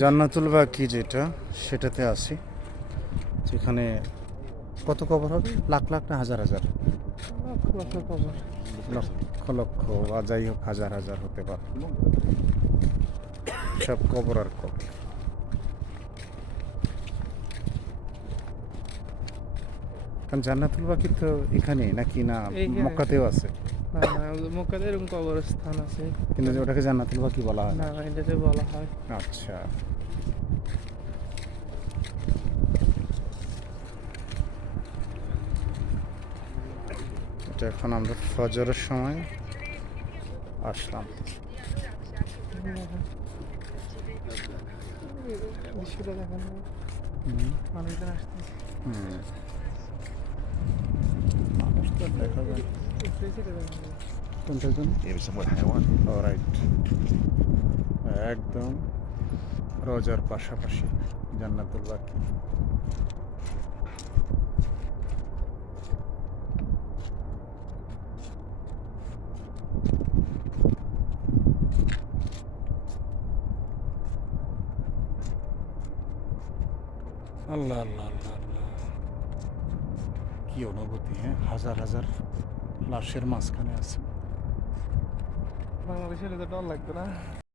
জান্নাতুল বাকি যেটা সেটাতে আছি। যেখানে কত কবর হবে? লাখ লাখ না হাজার হাজার? লক্ষ লক্ষ বা যাই হোক হাজার হাজার হতে পারে। সব কবর আর কবর। কারণ জান্নাতুল বাকি তো এখানে নাকি না? মক্কাতেও আছে। মক্কাতে এরকম কবরস্থান আছে। কিন্তু ওটাকে জান্নাতুল বাকি বলা হয় না। এটাতে বলা হয়। আচ্ছা। এটা এখন আমরা ফজরের সময় আসলাম। দৃশ্যটা দেখানো মানুষজন আসতেছে। মানুষ তো দেখা যায়। দেখতেছি তো দেখানো কোনটার জন্য بيسموه الحيوان রাইট একদম রোজার পাশাপাশি জান্নাতুল বাকি আল্লাহ আল্লাহ আল্লাহ আল্লাহ কি অনুভূতি হ্যাঁ হাজার হাজার লাশের মাঝখানে আছে। বাংলাদেশের ডর লাগতো না।